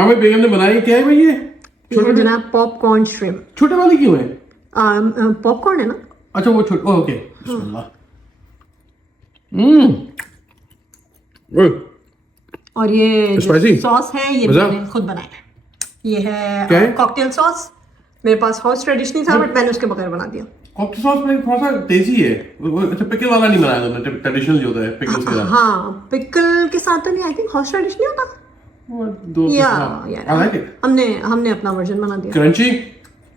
हाँ भाई बेगम ने बनाई। क्या है भाई ये? ये जनाब पॉपकॉर्न श्रिम्प। छोटे वाली क्यों है? पॉपकॉर्न है ना। अच्छा वो छोटे। ओके बिस्मिल्लाह। गुड। और ये Spicy? सॉस है ये मज़ा? मैंने खुद बनाया है। ये क्या है है? Cocktail sauce. मेरे पास हॉट ट्रेडिशनल था बट मैंने उसके बगैर बना दिया। कॉकटेल सॉस में थोड़ा सा तेजी है। अच्छा पिकल वाला नहीं बनाया तुमने? ट्रेडिशनल जो होता है पिकल के साथ। हाँ पिकल के साथ तो नहीं, आई थिंक हॉट ट्रेडिशनल होता दो या आई लाइक इट। हमने अपना वर्जन बना दिया। क्रंची।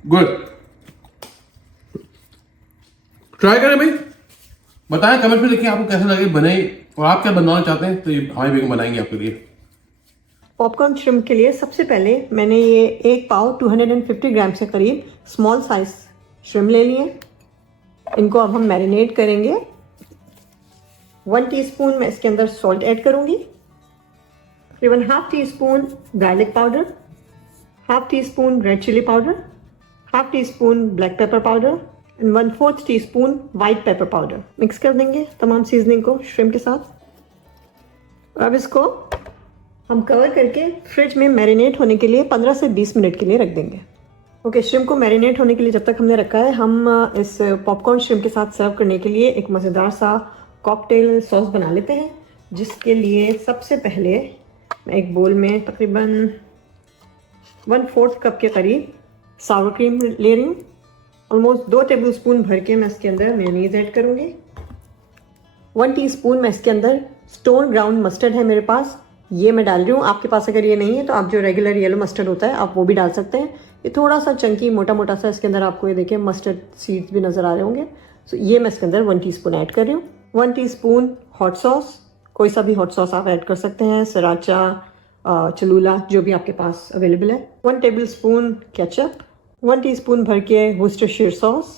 गुड। ट्राई करें भाई। बताएं कमेंट में लिखिए आपको कैसा लगे बने, और आप क्या बनवाना चाहते हैं तो ये हमारी बेगम बनाएंगे आपके लिए। पॉपकॉर्न श्रिम्प के लिए सबसे पहले मैंने ये एक पाव 250 ग्राम से करीब स्मॉल साइज श्रिम्प ले लिए। इनको अब हम मैरिनेट करेंगे। 1 टीस्पून मैं इसके अंदर सॉल्ट ऐड करूंगी, तकरीबन half teaspoon garlic powder, half teaspoon red chilli powder, half teaspoon black pepper powder and 1/4 teaspoon white pepper powder. Mix कर देंगे तमाम सीजनिंग को श्रिम्प के साथ। और अब इसको हम कवर करके फ्रिज में मैरिनेट होने के लिए 15 से 20 मिनट के लिए रख देंगे। ओके, श्रिम्प को मैरिनेट होने के लिए जब तक हमने रखा है, हम इस पॉपकॉर्न श्रिम्प के साथ सर्व करने के लिए एक मज़ेदार सा कॉकटेल सॉस बना लेते हैं। जिसके लिए सबसे पहले मैं एक बोल में तकरीबन 1/4 कप के करीब सावर क्रीम ले रही हूँ। ऑलमोस्ट 2 टेबलस्पून भर के मैं इसके अंदर मेयोनीज ऐड करूँगी। 1 टीस्पून मैं इसके अंदर स्टोन ग्राउंड मस्टर्ड है मेरे पास, ये मैं डाल रही हूँ। आपके पास अगर ये नहीं है तो आप जो रेगुलर येलो मस्टर्ड होता है आप वो भी डाल सकते हैं। ये थोड़ा सा चंकी मोटा मोटा सा इसके अंदर आपको ये देखिए मस्टर्ड सीड्स भी नज़र आ रहे होंगे। सो ये मैं इसके अंदर 1 टीस्पून ऐड कर रही हूँ। 1 टीस्पून हॉट सॉस, कोई सा भी हॉट सॉस आप ऐड कर सकते हैं, सराचा, चलूला, जो भी आपके पास अवेलेबल है। 1 टेबलस्पून केचप, 1 टीस्पून भर के वुस्टरशायर सॉस,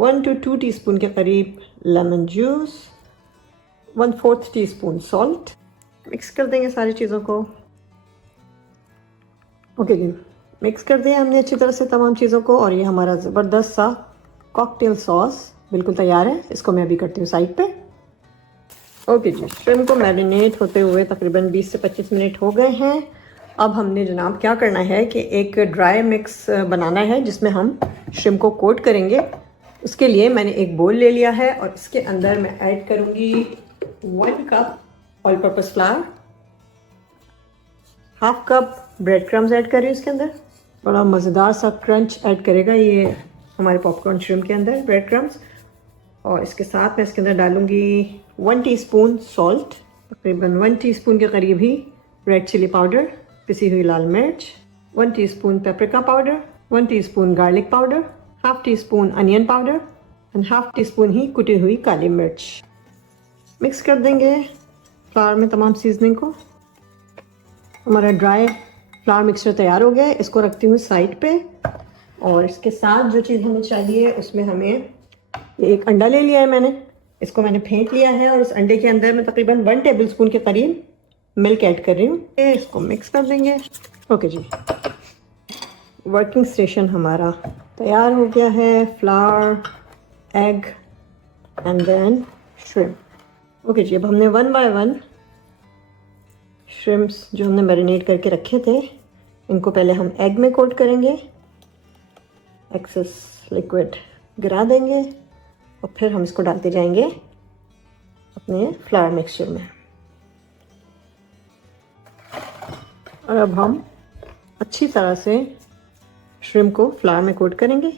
1 to 2 टीस्पून के करीब lemon juice, 1/4 teaspoon salt. Mix कर देंगे सारी चीज़ों को। ओके जी, मिक्स कर दिया हमने अच्छी तरह से तमाम चीज़ों को, और ये हमारा ज़बरदस्त सा कॉकटेल सॉस बिल्कुल तैयार है। इसको मैं अभी करती हूँ साइड पे। ओके जी, श्रिम्प को मैरिनेट होते हुए तकरीबन 20 से 25 मिनट हो गए हैं। अब हमने जनाब क्या करना है कि एक ड्राई मिक्स बनाना है जिसमें हम श्रिम्प को कोट करेंगे। उसके लिए मैंने एक बोल ले लिया है और इसके अंदर मैं ऐड करूँगी 1 cup all purpose flower, half cup bread crumbs add कर रही हूँ इसके अंदर। बड़ा मज़ेदार सा क्रंच ऐड करेगा ये हमारे पॉपकॉर्न श्रिम्प के अंदर ब्रेड क्रम्स। और इसके साथ मैं इसके अंदर डालूँगी 1 टीस्पून सॉल्ट, तकरीबन 1 टीस्पून के करीब ही रेड चिली पाउडर, पिसी हुई लाल मिर्च, 1 teaspoon paprika powder, 1 teaspoon garlic powder, half teaspoon onion powder and half teaspoon ही कुटी हुई काली मिर्च। मिक्स कर देंगे फ्लावर में तमाम सीजनिंग को। हमारा ड्राई फ्लावर मिक्सचर तैयार हो गया है। इसको रखती हूँ साइड पे। और इसके साथ जो चीज़ हमें चाहिए उसमें हमें एक अंडा ले लिया है मैंने, इसको मैंने फेंट लिया है और इस अंडे के अंदर मैं तकरीबन 1 टेबलस्पून के करीब मिल्क ऐड कर रही हूँ। इसको मिक्स कर देंगे। ओके जी, वर्किंग स्टेशन हमारा तैयार हो गया है। Flour, egg and then shrimp. Okay जी, अब हमने 1 बाय 1 श्रिम्प्स जो हमने मैरिनेट करके रखे थे इनको पहले हम एग में कोट करेंगे। एक्सेस लिक्विड गिरा देंगे और फिर हम इसको डालते जाएंगे अपने फ्लावर मिक्सचर में। और अब हम अच्छी तरह से श्रिम्प को फ्लावर में कोट करेंगे।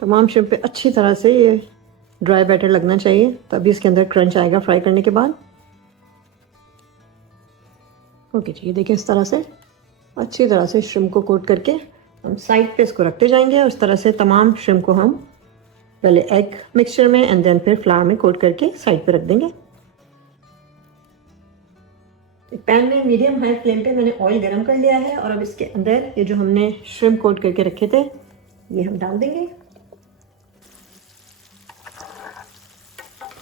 तमाम श्रिम्प पे अच्छी तरह से ये ड्राई बैटर लगना चाहिए, तभी इसके अंदर क्रंच आएगा फ्राई करने के बाद। ओके जी, ये देखिए इस तरह से अच्छी तरह से श्रिम्प को कोट करके हम साइड पे इसको रखते जाएंगे। और इस तरह से तमाम श्रिम्प को हम पहले एग मिक्सचर में एंड देन फिर फ्लावर में कोट करके साइड पे रख देंगे। पैन में मीडियम हाई फ्लेम पे मैंने ऑयल गरम कर लिया है और अब इसके अंदर ये जो हमने श्रिम्प कोट करके रखे थे ये हम डाल देंगे।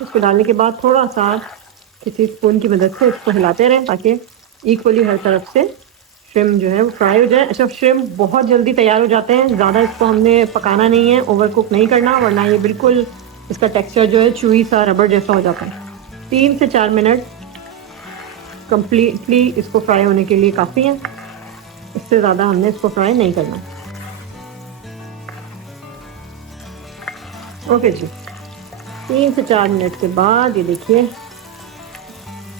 इसको डालने के बाद थोड़ा सा किसी स्पून की मदद से इसको हिलाते रहें ताकि इक्वली हर तरफ से श्रिम्प जो है वो फ्राई हो जाए। अच्छा, श्रिम्प बहुत जल्दी तैयार हो जाते हैं, ज़्यादा इसको हमने पकाना नहीं है, ओवर कुक नहीं करना, वरना ये बिल्कुल इसका टेक्सचर जो है चुई सा रबर जैसा हो जाता है। 3 से 4 मिनट कंप्लीटली इसको फ्राई होने के लिए काफ़ी है। इससे ज़्यादा हमने इसको फ्राई नहीं करना। ओके जी, 3 से 4 मिनट के बाद ये देखिए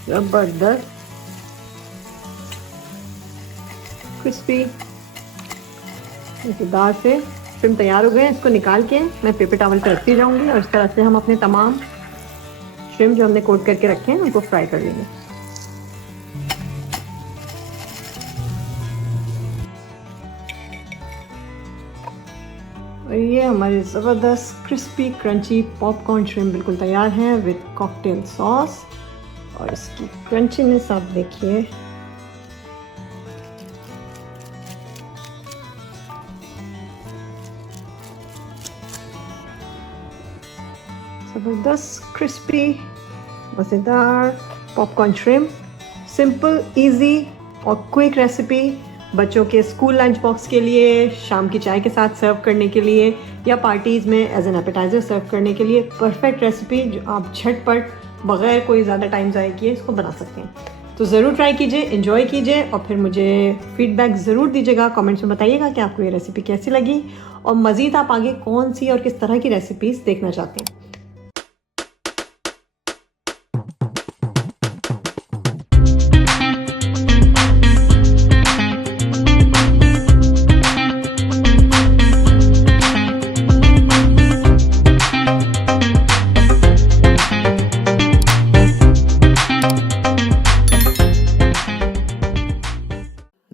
ज़बरदस्त क्रिस्पी मज़ेदार से श्रिम्प तैयार हो गए। इसको निकाल के मैं पेपर टॉवल पर रखती जाऊंगी और इस तरह से हम अपने तमाम श्रिम्प जो हमने कोट करके रखे हैं उनको फ्राई कर लेंगे। और ये हमारे ज़बरदस्त क्रिस्पी क्रंची पॉपकॉर्न श्रिम्प बिल्कुल तैयार हैं विद कॉकटेल सॉस। और इसकी क्रंचीनेस आप देखिए, ज़बरदस्त क्रिस्पी मज़ेदार पॉपकॉर्न श्रिम्प। सिंपल, इजी और क्विक रेसिपी बच्चों के स्कूल लंच बॉक्स के लिए, शाम की चाय के साथ सर्व करने के लिए या पार्टीज़ में एज एन एपेटाइज़र सर्व करने के लिए परफेक्ट रेसिपी जो आप झटपट बग़ैर कोई ज़्यादा टाइम ज़ाया किए इसको बना सकते हैं। तो ज़रूर ट्राई कीजिए, एंजॉय कीजिए और फिर मुझे फीडबैक ज़रूर दीजिएगा। कमेंट्स में बताइएगा कि आपको ये रेसिपी कैसी लगी और मज़ीद आप आगे कौन सी और किस तरह की रेसिपीज़ देखना चाहते हैं।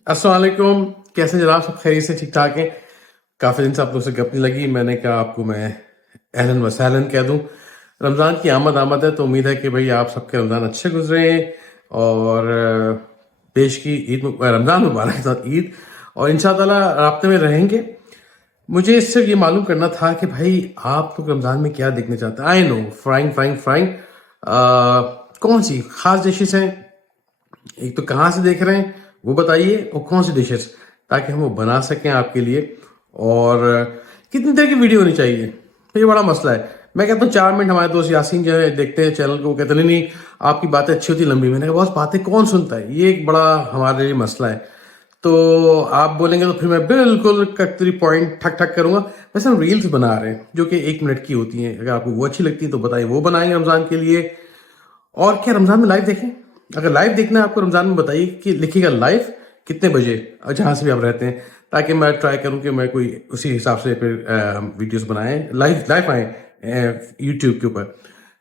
अस्सलाम वालेकुम, कैसे जनाब? सब खैरियत से ठीक ठाक हैं? काफ़ी दिन से आप लोग से गप नहीं लगी, मैंने कहा आपको मैं अहलन व सहलन कह दूं। रमज़ान की आमद है, तो उम्मीद है कि भाई आप सबके रमज़ान अच्छे गुजरे और पेश की ईद रमज़ान मुबारक के साथ ईद, और इंशाअल्लाह राब्ते में रहेंगे। मुझे इससे ये मालूम करना था कि भाई आप लोग रमज़ान में क्या देखना चाहते हैं। आई नो फ्राइंग कौन सी खास डिशेस हैं, एक तो कहाँ से देख रहे हैं वो बताइए, और कौन सी डिशेस, ताकि हम वो बना सकें आपके लिए। और कितनी देर की वीडियो होनी चाहिए, तो ये बड़ा मसला है। मैं कहता हूँ 4 मिनट, हमारे दोस्त यासीन जो है देखते हैं चैनल को, वो कहते नहीं आपकी बातें अच्छी होती लंबी। मैंने कहा बॉस बातें कौन सुनता है, ये एक बड़ा हमारे लिए मसला है। तो आप बोलेंगे तो फिर मैं बिल्कुल कटरी पॉइंट ठक ठक करूंगा। वैसे हम रील्स बना रहे हैं जो कि 1 मिनट की होती हैं, अगर आपको वो अच्छी लगती है तो बताइए, वो बनाएंगे रमज़ान के लिए। और क्या रमज़ान में लाइव देखें? अगर लाइव देखना है आपको रमज़ान में, बताइए कि लिखिएगा लाइव कितने बजे, और जहाँ से भी आप रहते हैं, ताकि मैं ट्राई करूं कि मैं कोई उसी हिसाब से फिर हम वीडियोस बनाएं, लाइव आए यूट्यूब के ऊपर।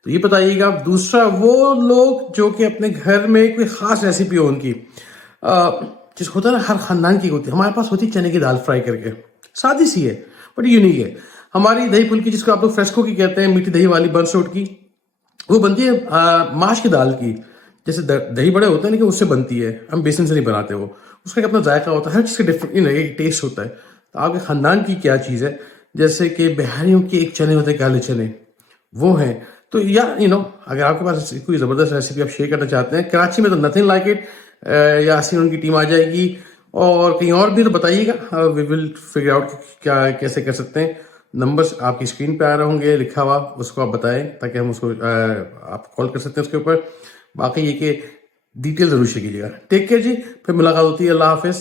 तो ये बताइएगा। दूसरा, वो लोग जो कि अपने घर में कोई ख़ास रेसिपी हो उनकी, जिस होता है ना हर ख़ानदान की होती है, हमारे पास होती है चने की दाल फ्राई करके, सादी सी है बट यूनिक है। हमारी दही फुल्की जिसको आप लोग फ्रेस्को की कहते हैं, मीठी दही वाली बंसोट की, वो बनती है माश की दाल की, जैसे दही बड़े होते हैं लेकिन उससे बनती है, हम बेसन से नहीं बनाते वो। उसका एक अपना जायका होता है, हर चीज़ का डिफरेंट एक टेस्ट होता है। तो आपके ख़ानदान की क्या चीज़ है, जैसे कि बिहारियों के एक चने होते हैं काले चने, वो हैं। तो या अगर आपके पास कोई ज़बरदस्त रेसिपी आप शेयर करना चाहते हैं, कराची में तो नथिंग लाइक इट, यासीन उनकी टीम आ जाएगी, और कहीं और भी तो बताइएगा, वी विल फिगर आउट क्या कैसे कर सकते हैं। नंबर्स आपकी स्क्रीन पे आ रहे होंगे लिखा हुआ, उसको आप बताएं ताकि हम उसको आप कॉल कर सकते हैं उसके ऊपर। बाकी ये कि डिटेल जरूर शेयर कीजिएगा। टेक केयर जी, फिर मुलाकात होती है। अल्लाह हाफिज़।